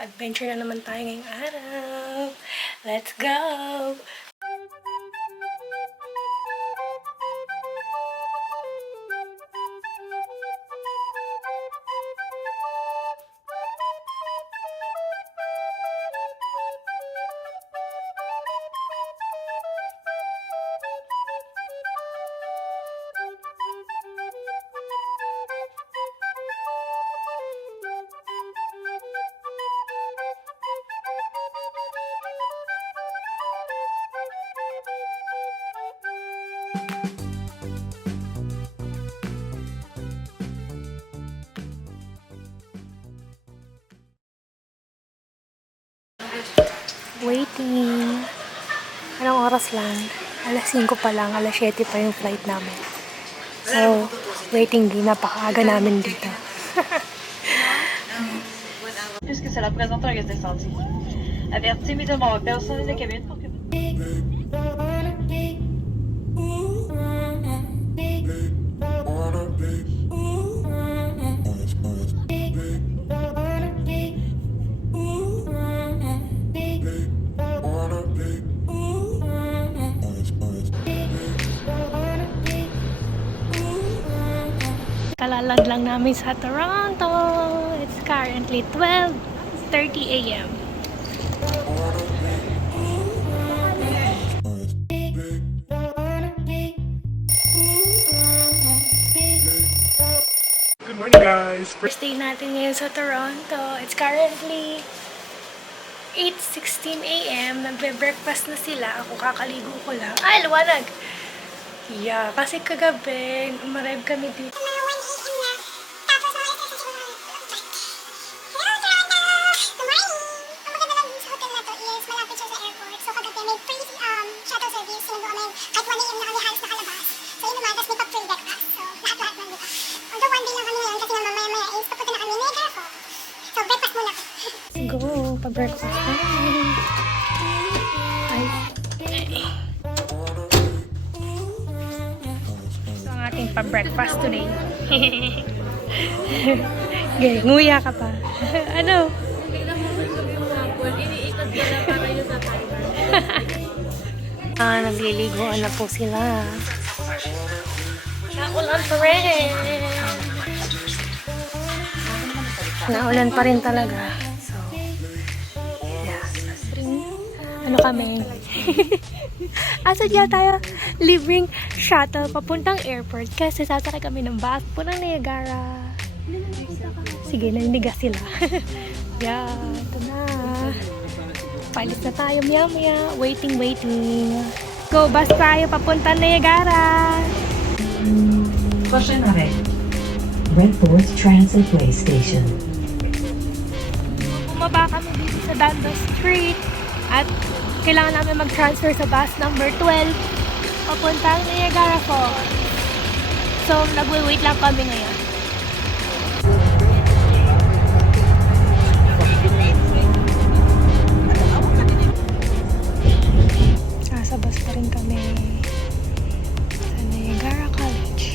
Mag-adventure na naman tayo ngayong araw. Let's go! Waiting. Anong oras lang? Alas 5 pa lang, alas 7 pa yung flight namin. So, waiting din. Napakaaga namin dito. Puisque c'est la présenteur qui est descendue. Avertis immédiatement personne de la cabine pour que... Kalalag lang namin sa Toronto. It's currently 12:30 a.m. Good morning, guys. First day natin ngayon sa Toronto. It's currently 8:16 a.m. Nagbe-breakfast na sila. Ako kakaligo ko lang. Ay, liwanag! Yeah, kasi kagabi, umarrive kami dito. Go, pa-breakfast namin. Ay. Ito ang ating pa-breakfast today. Gay, nguya ka pa. Ano? Nagliliguan na po sila. Naulan pa rin. Naulan pa rin talaga. So, yeah. Ano kami? Asadya tayo libreng shuttle papuntang airport kasi sasakay kami ng bus po ng Niagara. Sige, naninigas sila. Yeah, ito na. Palis na tayo maya-maya. Waiting. Go, bus tayo papuntang Niagara. Prochain arrêt, Redford Transit Way Station. Bumaba kami dito sa Dundas Street at kailangan namin mag-transfer sa bus number 12 papuntang Niagara Falls. So, nagwe-wait lang kami ngayon. Nasa bus pa rin kami sa Niagara College.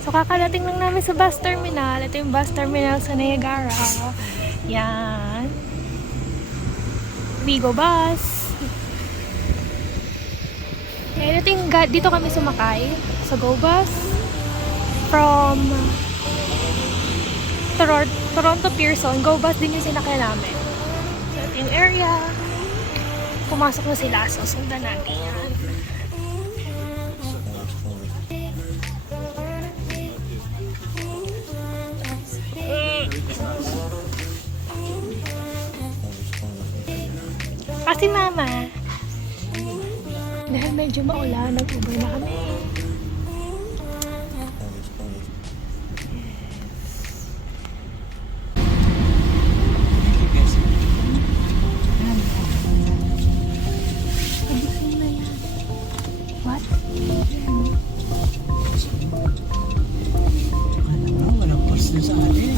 So, kakadating lang namin sa bus terminal. Ito yung bus terminal sa Niagara. Yan. Vigo bus. Yan, dito kami sumakay sa Go Bus from Toronto Pearson. Go Bus din yung sinakay namin. So, ito yung area. Pumasok na sila. So, sundan natin yan. Kasi mama, dahil medyo maulan, nag-Uber na kami. What? Walang post na sa atin.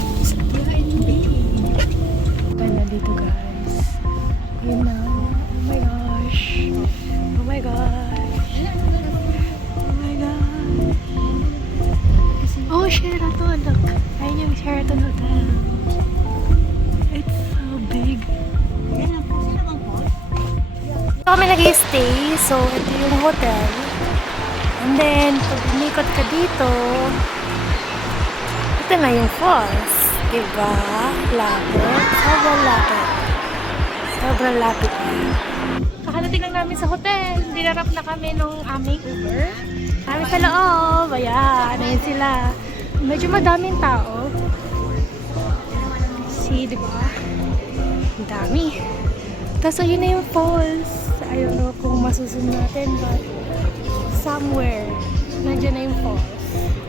Ganda dito, guys. Yun na. Oh my gosh. Sheraton. Look. Ayun yung Sheraton Hotel. It's so big. So, kami nag-stay. So, ito yung hotel. And then, pag umikot ka dito, ito na yung falls. Diba? Lapit. Sobrang lapit. Sobrang lapit na. Kakalating lang namin sa hotel. Dinarap na kami nung aming Uber. Kami sa loob. Ayan. Ayan sila. Medyo madaming tao. See, diba? Ang dami. Tapos ayun na yung falls. I don't know kung masusunod natin, but somewhere, nandiyan na yung falls.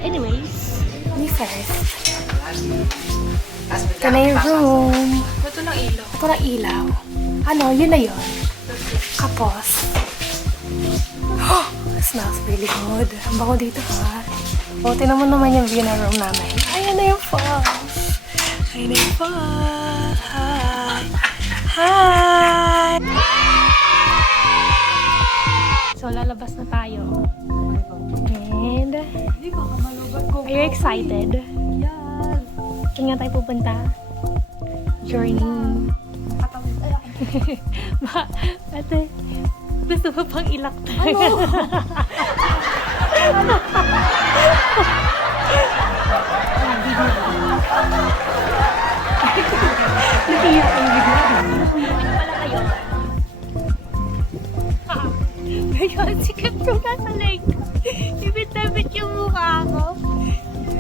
Anyways, me first. Ito na yung room. Ito ng ilaw. Ito na ilaw. Ano, yun na yun. Kapos. Oh, smells really good. Ang bango dito, ha? O, tinan mo naman yung view ng room namin. Ayan na yung falls. Ayan na yung falls. Hi. Hi! So, lalabas na tayo. And, are you excited? Yan. Saan nga tayo pupunta? Journey. Ate, gusto mo pang ilakta? Ano? Natiyak ang bigla. Ano pala kayo? Ngayon, sikap ko nasa lake. Ibit-ibit yung mukha ko.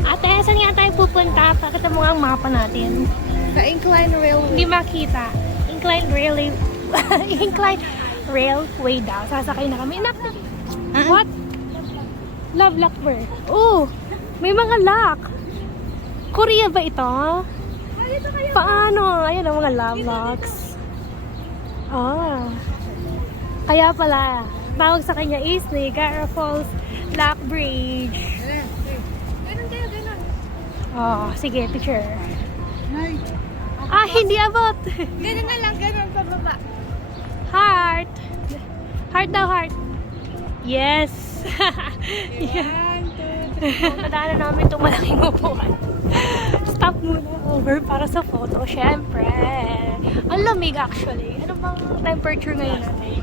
Ate, saan nga tayo pupunta? Pakita mo nga ang mapa natin. Sa Incline Railway. Hindi makita. Incline railway. Incline railway daw. Sasakay na kami. What? Love lock where? Oh, may mga lock. Korea ba ito? Paano? Ayan ang mga love locks. Oh. Kaya pala, tawag sa kanya is Niagara Falls Lock Bridge. Ganun kayo, ganun. Oh, sige, picture. Ah, hindi abot. Ganun na lang, ganun sa baba. Heart. Heart daw, heart. Yes. Yeah. Nadaanan namin itong malaking upuan. Stop muna over para sa photo, syempre. Ang lamig actually. Ano bang temperature ngayon natin?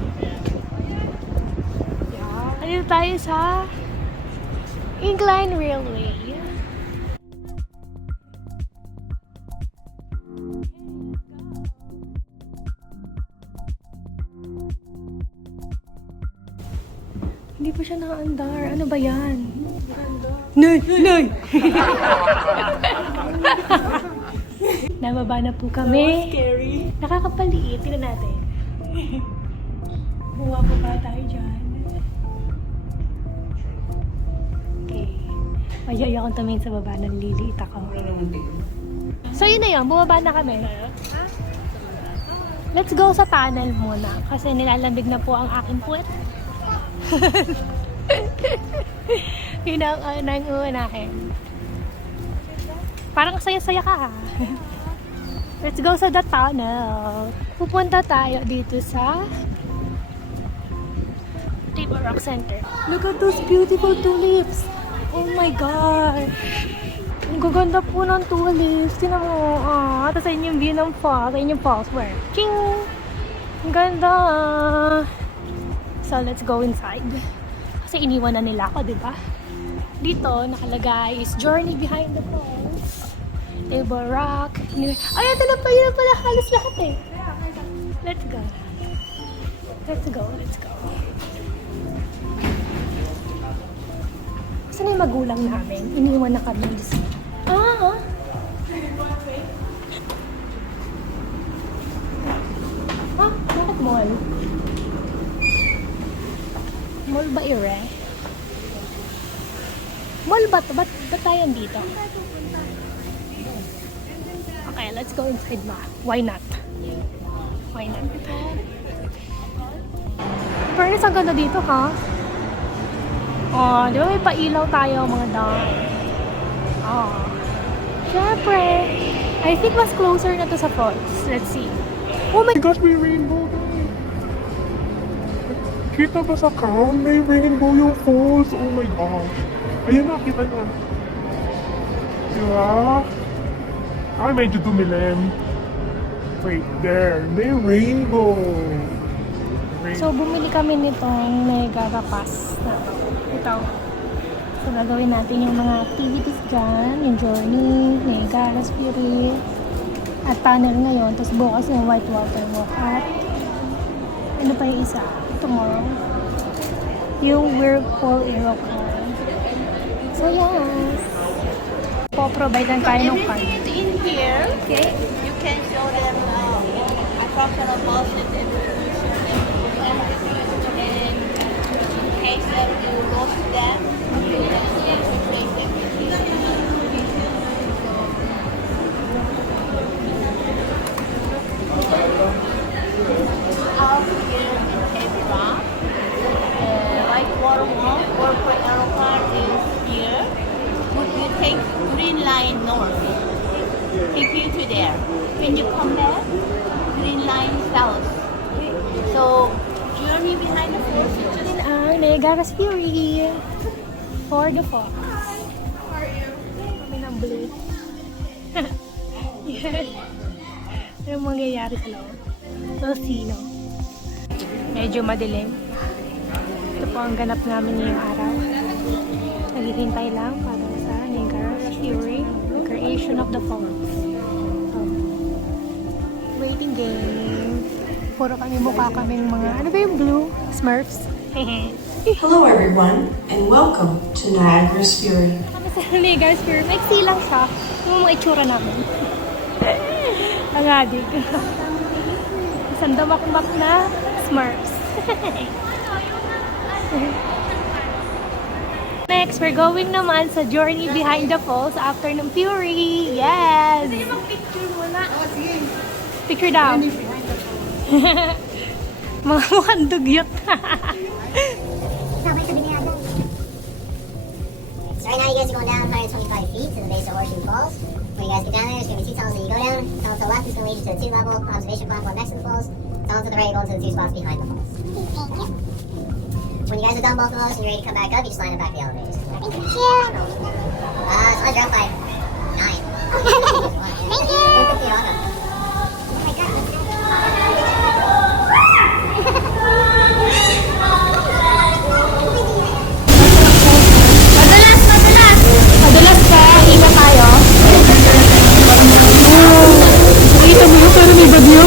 Yeah. Ano tayo sa Incline Railway. Hindi pa siya nakaandar. Ano ba yan? Nay! Nay! Nababa na po kami. Scary. Nakakapaliit. Tingnan natin. Buwa po ba tayo dyan? Okay. Ay, akong tumingin sa baba. Naliliit ako. So yun na yun. Bumaba na kami. Let's go sa tunnel muna. Kasi nilalambig na po ang aking puwet. Yun ang uunahin. Parang saya-saya ka ha. Let's go sa the tunnel. Pupunta tayo dito sa Table Rock Center. Look at those beautiful tulips. Oh my gosh. Ang gaganda po ng tulips. Tinan mo. Tapos ayun yung view ng falls. Ayun yung falls where? Ching! Ang ganda. So, let's go inside. Kasi iniwan na nila ako, di ba? Dito, nakalagay is Journey Behind the Falls. Table Rock. Ay, ito na pa, yun na pala halos lahat eh. Let's go. Let's go, let's go. Saan na yung magulang namin? Iniwan na kami. Ah! Ah, bakit mall? Mall ba ire? Mall ba ito? Ba't tayo dito? Okay, let's go inside ma. Why not? Why not? Pero ang ganda dito ha? Oh, di ba may pailaw tayo mga dog? Oh. Siyempre. I think mas closer na to sa falls. Let's see. Oh my gosh, may rainbow guys. Kita ba sa crown? May rainbow yung falls. Oh my gosh. Ayun na, kita na. ba? Ay, medyo dumilim. Wait, there. May rainbow. So, bumili kami nitong Niagara Pass na to. Ito. So, gagawin natin yung mga activities dyan. Yung journey, Niagara's Fury, at tunnel ngayon. Tapos bukas yung Whitewater Walk. At ano pa yung isa? Tomorrow. Yung Whirlpool Aerocar. So, yes. Po-providean tayo ng card. In here, okay, you can show them approximate motion and resolution and in case that you lost them, okay, replace them. Out here in Hebra, Whitewater Walk or for Aerocar is here. Would you take Green Line North? Take you to there. When you come back, Green Line South. Okay? So, journey behind the force is just Yun ang Niagara's Fury. For the Fox. Kami ng blue. Yes. Anong mangyayari sa loob? So, sino? Medyo madilim. Ito po ang ganap namin ngayong araw. Naghihintay lang para sa Niagara's Fury, the creation of the falls. Waiting game. Puro kami mukha kaming mga, ano ba yung blue? Smurfs? Hello everyone, and welcome to Niagara's Fury. Kami sa Niagara's Fury. Maiksi lang siya. Yung mga itsura namin. Ang adik. Isang damak-mak na Smurfs. Next, we're going naman sa journey behind the falls after ng Fury. Yes! Picture muna. Picture daw. Mga mukhang dugyot. So right now you guys are going down 125 feet to the base of Horseshoe Falls. When you guys get down there, there's going to be two tunnels that you go down. Tunnel to the left is going to lead you to the two-level observation platform next to the falls. Tunnel to the right, you go into the two spots behind the falls. When you guys are done both of those and you're ready to come back up, you just line them back the elevators. Thank you. So I dropped by 9. Thank you. You're welcome. Oh my god. Madulas ka, iba tayo. Nakita mo yun, pero may bagyo.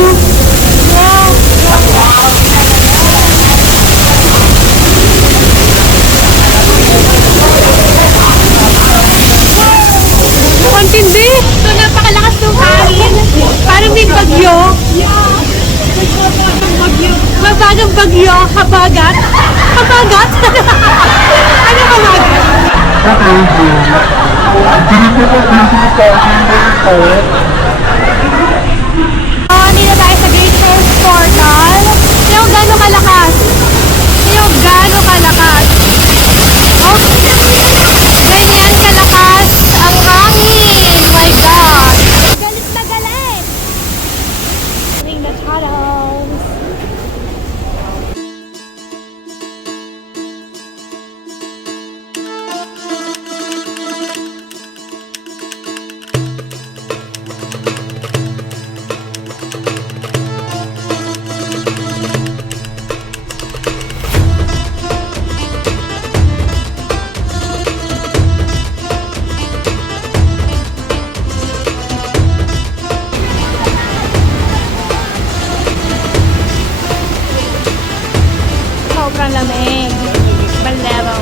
Ang tindi! So, napakalakas ng hangin. Parang may bagyo. Mabagang bagyo. Habagat. Habagat? Ano habagat? Nila tayo sa Great Falls Portal. Yung gano'ng kalakas. Yung gano'ng kalakas. Oh, ganyan kalakas ang hangin. My God. Galit na galit. Ring the tunnels. Sobrang lamig. Balero.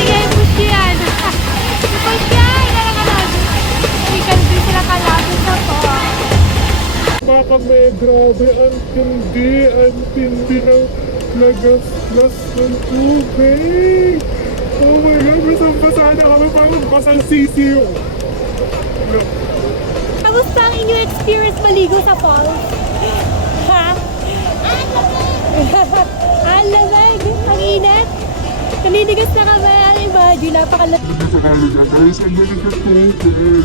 Sige, push yan. Push yan. Karang-karang. Hindi kasi sila kalapit sa to. Mga kami, grabe, ang tindi ng nagasgas ng tubig. Oh my God, basang-basa na kami, parang basang sisiyo. No. Kamusta ang inyong experience maligo sa falls? Ha? Ang lamig! Ang init! Naninigas na kami. Imagine, napakalamig. Hindi sa kalaga, guys, ang galing ng tubig.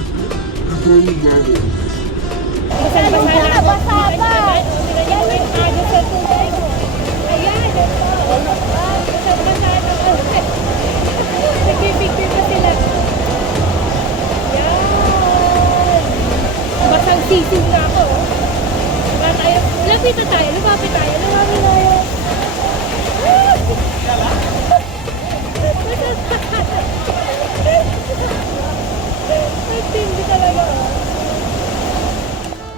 Basa pa! Yan yung agos sa tulay mo. Ayan, basa-basa na kasi. Nagpipicture pa sila. Yan! Basang sisig na ako. Diba tayo? Lapit na tayo, lumapit tayo, lumapit tayo. Hindi talaga.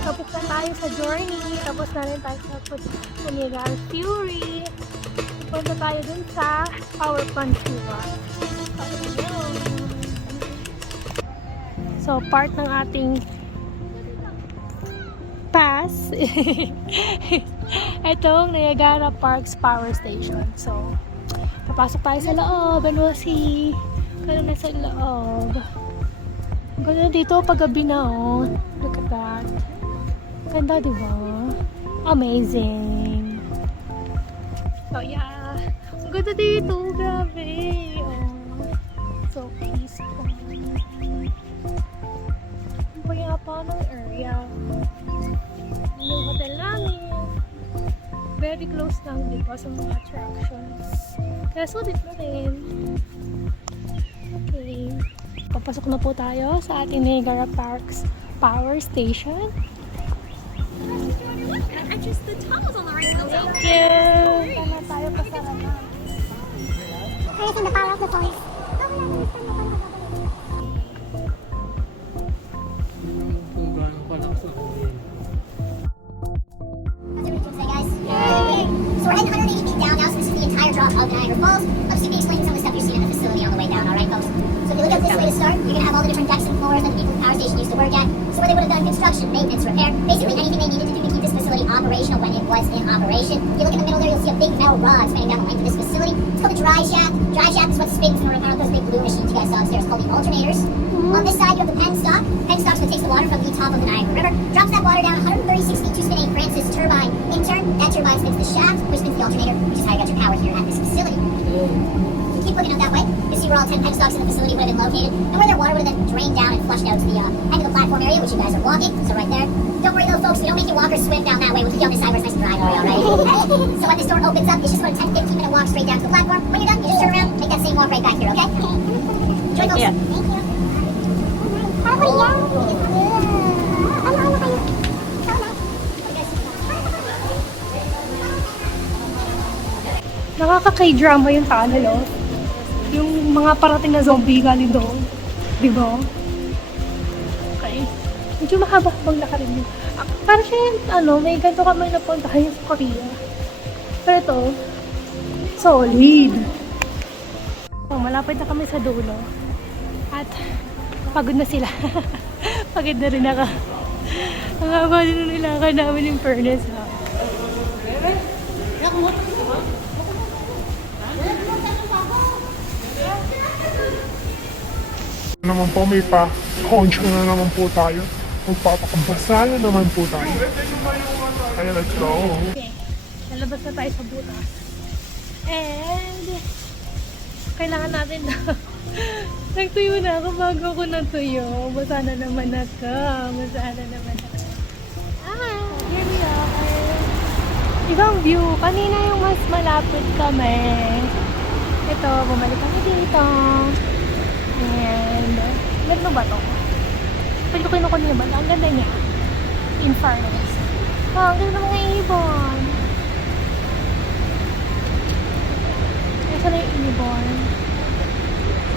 Tapos na tayo sa journey. Tapos na rin tayo sa Niagara Fury. Punta tayo dun sa power plant diba? So, part ng ating pass itong Niagara Parks Power Station. So, papasok tayo sa loob and we'll see kung ano nasa loob. Ang ganda dito pag gabi na oh. Look at that. Ganda diba? Amazing. So yeah. Ang ganda dito. Grabe. Oh. So peaceful. Ang payapa ng area. Yung hotel namin. Very close lang dito sa mga attractions. Kaya sulit na rin. Okay. Papasok na po tayo sa ating Niagara Parks Power Station. And just the tunnels on the right. Thank you! Sana tayo pasara na. Raising the power of the police. Kung gaano palakas ang ulit. So we're heading 180 feet down now, so this is the entire drop of Niagara Falls. I'll just be explaining some of the stuff you're seeing in the facility on the way down, alright folks? So if you look at this way to start, you're going to have all the different decks and floors that the people at the power station used to work at. So where they would have done construction, maintenance, repair, basically anything they needed to do to keep this facility operational when it was in operation. If you look in the middle there, you'll see a big metal rod spanning down the length of this facility. It's called the dry shaft. Dry shaft is what spins and around those big blue machines you guys saw upstairs called the alternators. On this side, you have the penstock. Penstock's what takes the water from the top of the Niagara River, drops that water down 136 feet to spin a Francis turbine. In turn, that turbine spins the shaft, which spins the alternator, which is how you got your power here at this facility. If you keep looking out that way, you see where all 10 penstocks in the facility would have been located, and where their water would have then drained down and flushed out to the end of the platform area, which you guys are walking. So right there. Don't worry though, folks, we don't make you walk or swim down that way. We'll keep you on this side where it's nice and dry for you, alright? So when this door opens up, it's just about a 10-15 minute walk straight down to the platform. When you're done, you just turn around, make that same walk right back here, okay? Enjoy, folks. Thank you. Nakaka-K-drama yung tunnel, oh. Yung mga parating na zombie galing doon. Di ba? Okay. Medyo mahaba-habang lakarin yun. Para siya yung, may ganito kami napuntahan yung sa Korea. Pero ito, solid. So, malapit na kami sa dulo. At, pagod na sila. Pagod na rin ako. Ang haba din na nilakad namin yung furnace, ha. Naman po, may pa-conch na naman po tayo. Magpapakabasa na naman po tayo. Kaya let's go. Okay. Lalabas na tayo sa butas. And, kailangan natin na nagtuyo na ako bago ako natuyo. Basa na naman ako. Basa na naman ako. Here we are. Ibang view. Kanina yung mas malapit kami. Ito, bumalik kami dito. And, meron ba ito? Pwede ko kinukunin ba? Ang ganda niya. In fairness. Oh, ang ganda ng mga ibon. Ito na yung ibon.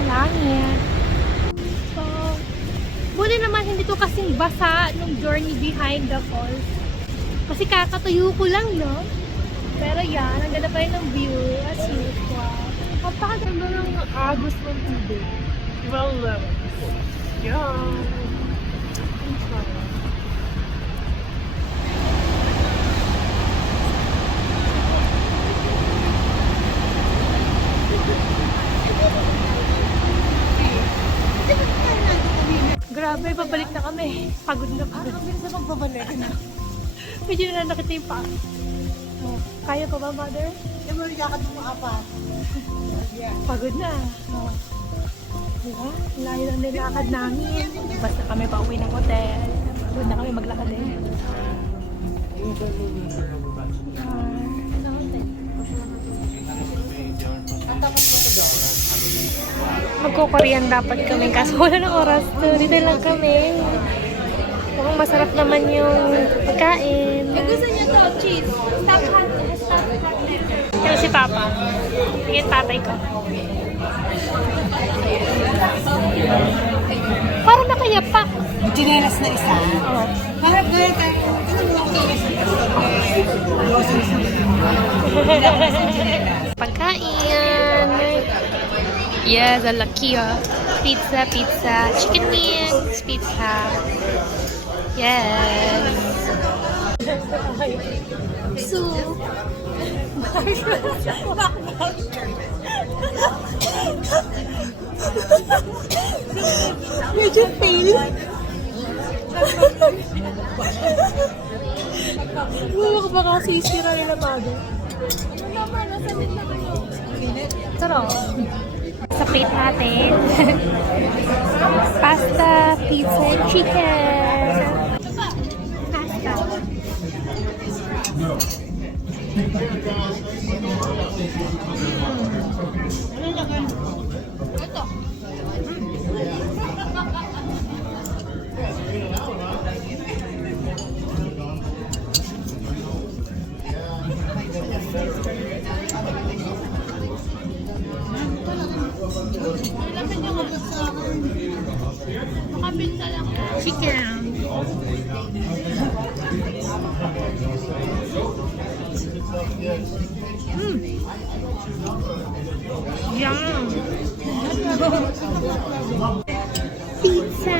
Langit. So, buti naman hindi to kasing basa nung journey behind the falls. Kasi kakatuyo ko lang, no? Pero yan, ang ganda pa rin ng view as usual. Napakaganda ng agos ng tubig. Well, yeah. Grabe, pabalik na kami. Pagod na pagod. Ang bilis na pagbabalik. Medyo na nakita yung pa. Oh, kaya pa ba, mother? Yung mga lakad mo apat. Pagod na. Oh. Diba? Layo lang nilakad namin. Basta kami pa uwi ng hotel. Pagod na kami maglakad eh. Magko-Korean dapat kami kaso wala ng oras. So, dito lang kami. Mukhang masarap naman yung pagkain. Gusto niyo to, cheese. Stop hot. Ito si Papa. Tingin tatay ko. Parang nakayapak. Chinelas na isa. Oh. Harap gaya tayo. Pagkain. Yes, a lakia. Pizza, chicken wings, pizza. Yes. Soup. Medyo fail. Wala ko baka sisira yung lamado. Sarap. Sa plate natin. Pasta, pizza, chicken. Pasta. Chicken. Yum. Pizza.